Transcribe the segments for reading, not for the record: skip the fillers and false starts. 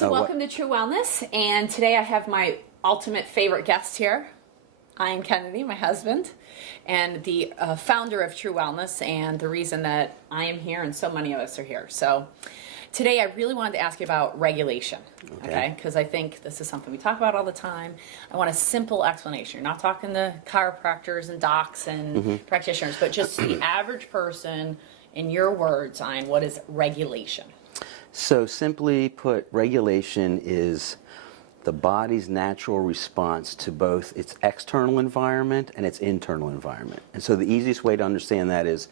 So welcome to True Wellness, and today I have my ultimate favorite guest here, Ian Kennedy, my husband, and the founder of True Wellness, and the reason that I am here and so many of us are here. So today I really wanted to ask you about regulation, okay? Because I think this is something we talk about all the time. I want a simple explanation. You're not talking to chiropractors and docs and practitioners, but just the average person, in your words, Ian, what is regulation? So simply put, regulation is the body's natural response to both its external environment and its internal environment. And so the easiest way to understand that is,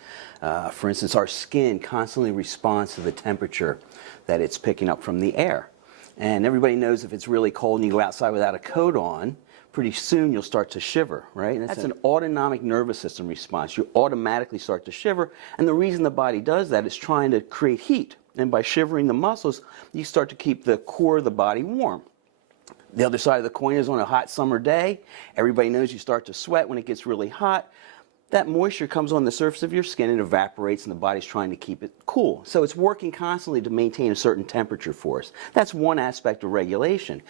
for instance, our skin constantly responds to the temperature that it's picking up from the air. And everybody knows if it's really cold and you go outside without a coat on, pretty soon you'll start to shiver, right? And that's an autonomic nervous system response. You automatically start to shiver, and the reason the body does that is trying to create heat. And by shivering the muscles, you start to keep the core of the body warm. The other side of the coin is on a hot summer day, everybody knows you start to sweat when it gets really hot. That moisture comes on the surface of your skin and evaporates, and the body's trying to keep it cool. So it's working constantly to maintain a certain temperature for us. That's one aspect of regulation.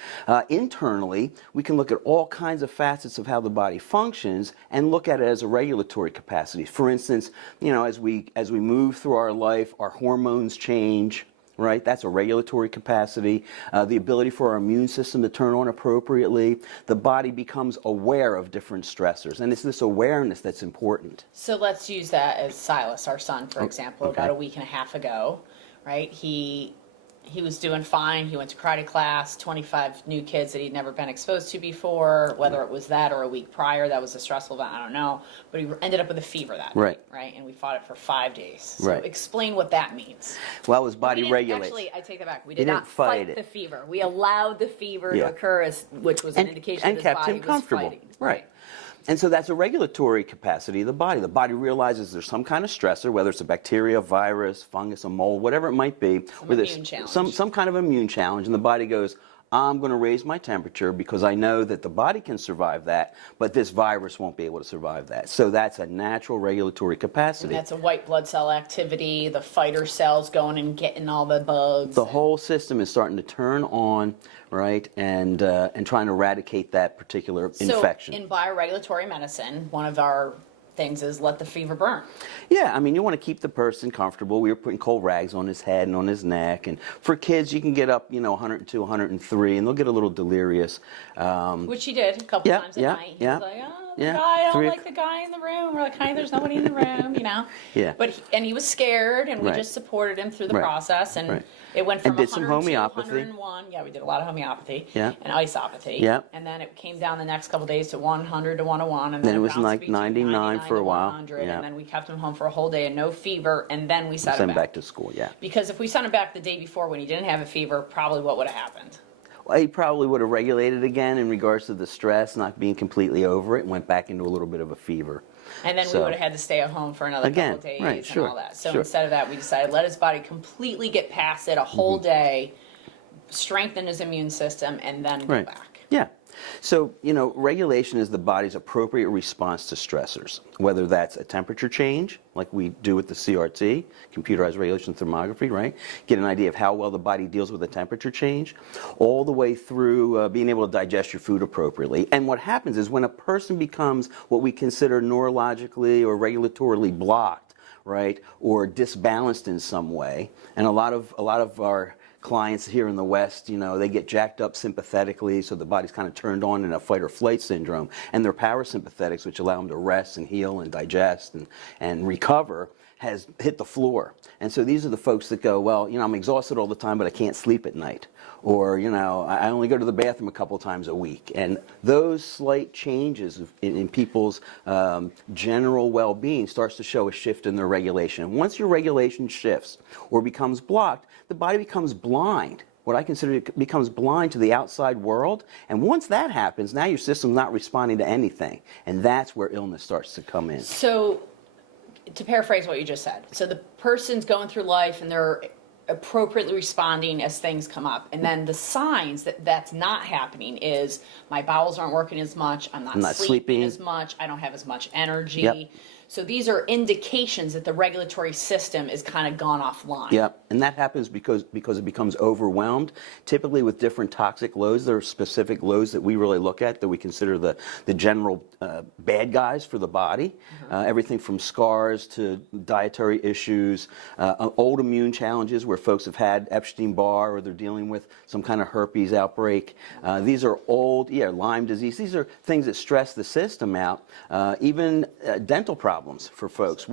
Internally, we can look at all kinds of facets of how the body functions and look at it as a regulatory capacity. For instance, you know, as we move through our life, our hormones change. Right, that's a regulatory capacity. The ability for our immune system to turn on appropriately. The body becomes aware of different stressors, and it's this awareness that's important. So let's use that as Silas, our son, for example, okay. about a week and a half ago, right? He was doing fine. He went to karate class, 25 new kids that he'd never been exposed to before, whether it was that or a week prior. That was a stressful event, I don't know. But he ended up with a fever that night, right? And we fought it for 5 days. So explain what that means. Well, it was body regulates. Actually, I take that back. We did not fight the fever. We allowed the fever to occur, which was an indication that his body was fighting. Right. And so that's a regulatory capacity of the body. The body realizes there's some kind of stressor, whether it's a bacteria, virus, fungus, a mold, whatever it might be. Some kind of immune challenge, and the body goes, I'm going to raise my temperature because I know that the body can survive that, but this virus won't be able to survive that. So that's a natural regulatory capacity. And that's a white blood cell activity, the fighter cells going and getting all the bugs. The whole system is starting to turn on, right, and trying to eradicate that particular infection. So in bioregulatory medicine, one of our things is let the fever burn. Yeah, I mean, you want to keep the person comfortable. We were putting cold rags on his head and on his neck. And for kids, you can get up, 102, 103, and they'll get a little delirious. Which he did a couple times at night. He was like, I don't like the guy in the room. We're like, hi, there's nobody in the room, Yeah. But he was scared, and we just supported him through the process. And it went from 100 to 101. Yeah, we did a lot of homeopathy and isopathy. Yeah. And then it came down the next couple of days to 100 to 101. And then it was like 99 for a while. And then we kept him home for a whole day and no fever. And then we sent him back to school, Because if we sent him back the day before when he didn't have a fever, probably what would have happened? Well, he probably would have regulated again in regards to the stress, not being completely over it, and went back into a little bit of a fever. And then we would have had to stay at home for another couple of days and all that. So instead of that, we decided let his body completely get past it a whole day, strengthen his immune system, and then go back. Yeah. So, regulation is the body's appropriate response to stressors, whether that's a temperature change, like we do with the CRT, computerized radiation thermography, right? Get an idea of how well the body deals with a temperature change, all the way through being able to digest your food appropriately. And what happens is when a person becomes what we consider neurologically or regulatorily blocked, right, or disbalanced in some way, and a lot of our clients here in the West, they get jacked up sympathetically, so the body's kind of turned on in a fight or flight syndrome, and their parasympathetics, which allow them to rest and heal and digest and recover, has hit the floor. And so these are the folks that go, well, I'm exhausted all the time, but I can't sleep at night. Or, I only go to the bathroom a couple times a week. And those slight changes in people's general well-being starts to show a shift in their regulation. And once your regulation shifts or becomes blocked, the body becomes blind. What I consider it becomes blind to the outside world. And once that happens, now your system's not responding to anything. And that's where illness starts to come in. So, to paraphrase what you just said, so the person's going through life and they're appropriately responding as things come up. And then the signs that that's not happening is my bowels aren't working as much, I'm not sleeping as much, I don't have as much energy. So these are indications that the regulatory system is kind of gone offline. Yeah, and that happens because it becomes overwhelmed. Typically with different toxic loads, there are specific loads that we really look at that we consider the general bad guys for the body. Everything from scars to dietary issues, old immune challenges where folks have had Epstein-Barr or they're dealing with some kind of herpes outbreak. These are old, Lyme disease. These are things that stress the system out. Even dental problems for folks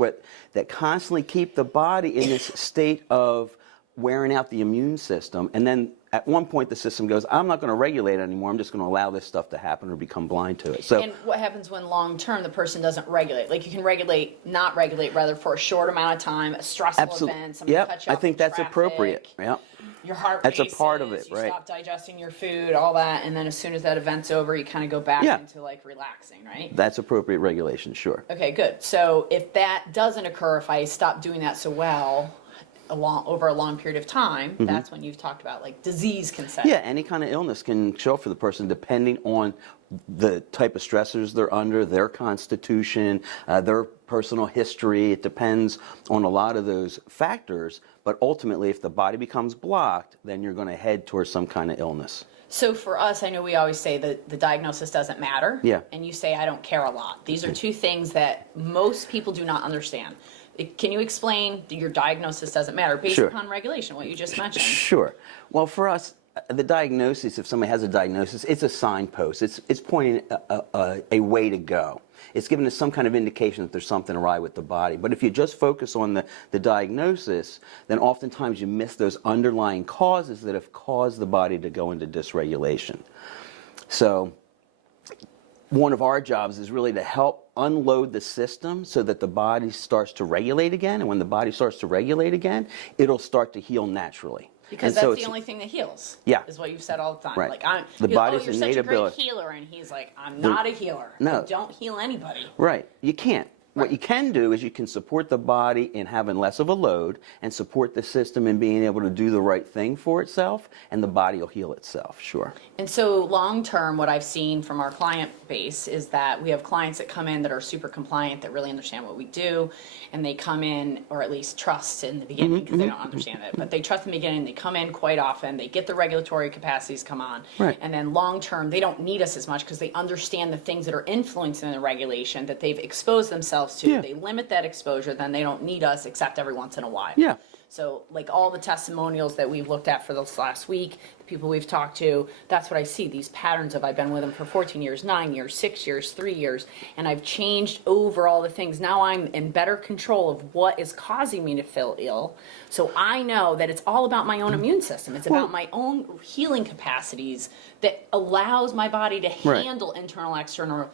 that constantly keep the body in this state of wearing out the immune system. And then at one point the system goes, I'm not going to regulate it anymore. I'm just going to allow this stuff to happen or become blind to it. So, and what happens when long term the person doesn't regulate? Like you can not regulate rather for a short amount of time, a stressful event, somebody cut you I off think in that's traffic, appropriate. Yeah. Your heart That's races, a part of it, you right? stop digesting your food, all that, and then as soon as that event's over, you kind of go back into like relaxing, right? That's appropriate regulation, sure. Okay, good. So if that doesn't occur, if I stop doing that so well, over a long period of time, that's when you've talked about like disease can set. Yeah, any kind of illness can show up for the person depending on the type of stressors they're under, their constitution, their personal history. It depends on a lot of those factors, but ultimately if the body becomes blocked, then you're going to head towards some kind of illness. So for us, I know we always say that the diagnosis doesn't matter. Yeah. And you say, I don't care a lot. These are two things that most people do not understand. Can you explain your diagnosis doesn't matter based Sure. upon regulation, what you just mentioned? Sure. Well, for us, the diagnosis, if somebody has a diagnosis, it's a signpost. It's pointing a way to go. It's giving us some kind of indication that there's something awry with the body. But if you just focus on the diagnosis, then oftentimes you miss those underlying causes that have caused the body to go into dysregulation. So one of our jobs is really to help unload the system so that the body starts to regulate again. And when the body starts to regulate again, it'll start to heal naturally. Because that's the only thing that heals. Yeah. Is what you've said all the time. Right. Like The body's you're innate such a great ability. healer, and he's like, I'm not a healer. No. I don't heal anybody. Right. You can't. Right. What you can do is you can support the body in having less of a load and support the system in being able to do the right thing for itself, and the body will heal itself, sure. And so long term, what I've seen from our client base is that we have clients that come in that are super compliant, that really understand what we do, and they come in, or at least trust in the beginning, because they don't understand it, but they trust in the beginning, they come in quite often, they get the regulatory capacities come on, Right. and then long term, they don't need us as much because they understand the things that are influencing the regulation that they've exposed themselves to. Yeah. They limit that exposure, then they don't need us except every once in a while. Yeah. So like all the testimonials that we've looked at for this last week, the people we've talked to, that's what I see, these patterns of I've been with them for 14 years, 9 years, 6 years, 3 years, and I've changed over all the things. Now I'm in better control of what is causing me to feel ill. So I know that it's all about my own immune system. It's about my own healing capacities that allows my body to Right. handle internal, external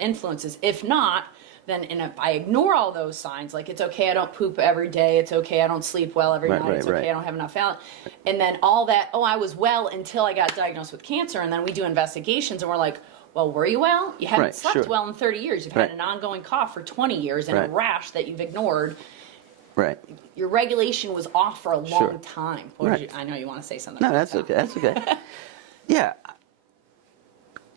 influences. If not, then and if I ignore all those signs, like it's okay I don't poop every day, it's okay I don't sleep well every Right, night, right, it's okay right. I don't have enough out, and then all that, I was well until I got diagnosed with cancer, and then we do investigations and we're like, well, were you well? You haven't Right, slept sure. well in 30 years. You've Right. had an ongoing cough for 20 years and Right. a rash that you've ignored. Right. Your regulation was off for a long Sure. time. What Right. did you, I know you want to say something. No, about that's that. okay. That's okay. Yeah.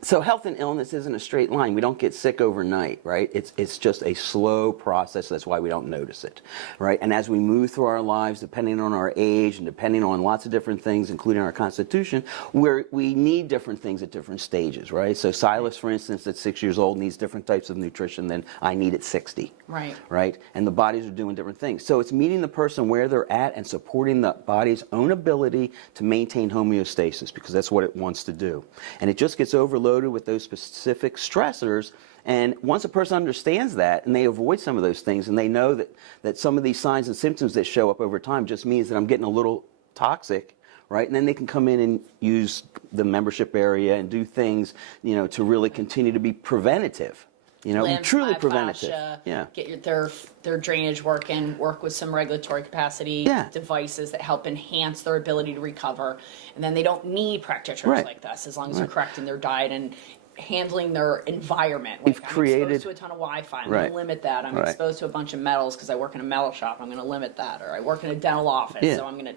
So health and illness isn't a straight line. We don't get sick overnight, right? It's just a slow process. That's why we don't notice it, right? And as we move through our lives, depending on our age and depending on lots of different things, including our constitution, we need different things at different stages, right? So Silas, for instance, at 6 years old, needs different types of nutrition than I need at 60. Right. Right? And the bodies are doing different things. So it's meeting the person where they're at and supporting the body's own ability to maintain homeostasis, because that's what it wants to do. And it just gets overloaded with those specific stressors. And once a person understands that and they avoid some of those things and they know that some of these signs and symptoms that show up over time just means that I'm getting a little toxic, right? And then they can come in and use the membership area and do things, to really continue to be preventative. Lymph, Truly myofascia, preventative. Yeah. Get their drainage working, work with some regulatory capacity Yeah. devices that help enhance their ability to recover. And then they don't need practitioners Right. like this as long as you're Right. correcting their diet and handling their environment. We've I'm created- exposed to a ton of Wi-Fi. I'm Right. going to limit that. I'm Right. exposed to a bunch of metals because I work in a metal shop. I'm going to limit that. Or I work in a dental office, Yeah. so I'm going to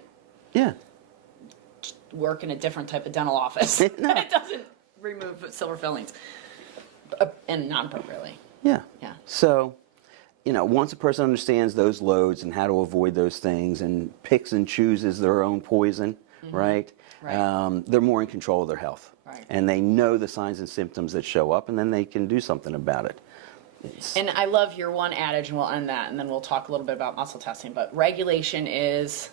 Yeah. work in a different type of dental office. No. It doesn't remove silver fillings. And non-appropriately. Yeah. Yeah. So once a person understands those loads and how to avoid those things and picks and chooses their own poison, right? Right. They're more in control of their health. Right. And they know the signs and symptoms that show up, and then they can do something about it. And I love your one adage, and we'll end that, and then we'll talk a little bit about muscle testing. But regulation is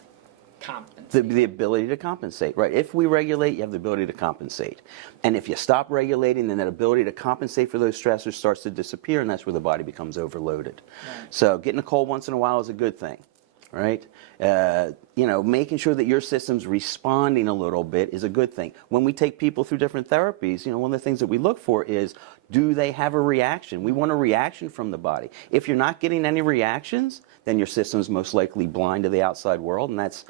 compensation. The ability to compensate, right? If we regulate, you have the ability to compensate. And if you stop regulating, then that ability to compensate for those stressors starts to disappear, and that's where the body becomes overloaded. Right. So getting a cold once in a while is a good thing, right? Making sure that your system's responding a little bit is a good thing. When we take people through different therapies, one of the things that we look for is, do they have a reaction? We want a reaction from the body. If you're not getting any reactions, then your system's most likely blind to the outside world, and that's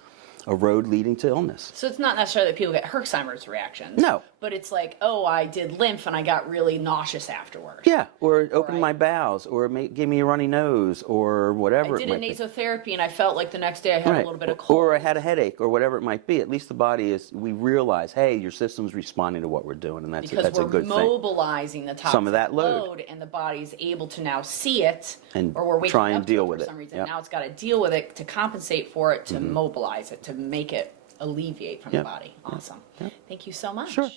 a road leading to illness. So it's not necessarily that people get Herxheimer's reactions. No. But it's like, oh, I did lymph and I got really nauseous afterward. Yeah, or it opened Right. my bowels, or it gave me a runny nose, or whatever I did it a might be. nasotherapy and I felt like the next day I had a little bit of cold. Or I had a headache, or whatever it might be. At least the body we realize, hey, your system's responding to what we're doing, and that's because a we're good thing. mobilizing the toxic Some of that load. and the body's able to now see it, And or we're waking try and up to deal it with for it. some reason. Yep. Now it's got to deal with it to compensate for it, to mobilize it, to make it alleviate from Yep. the body. Awesome. Yep. Thank you so much. Sure.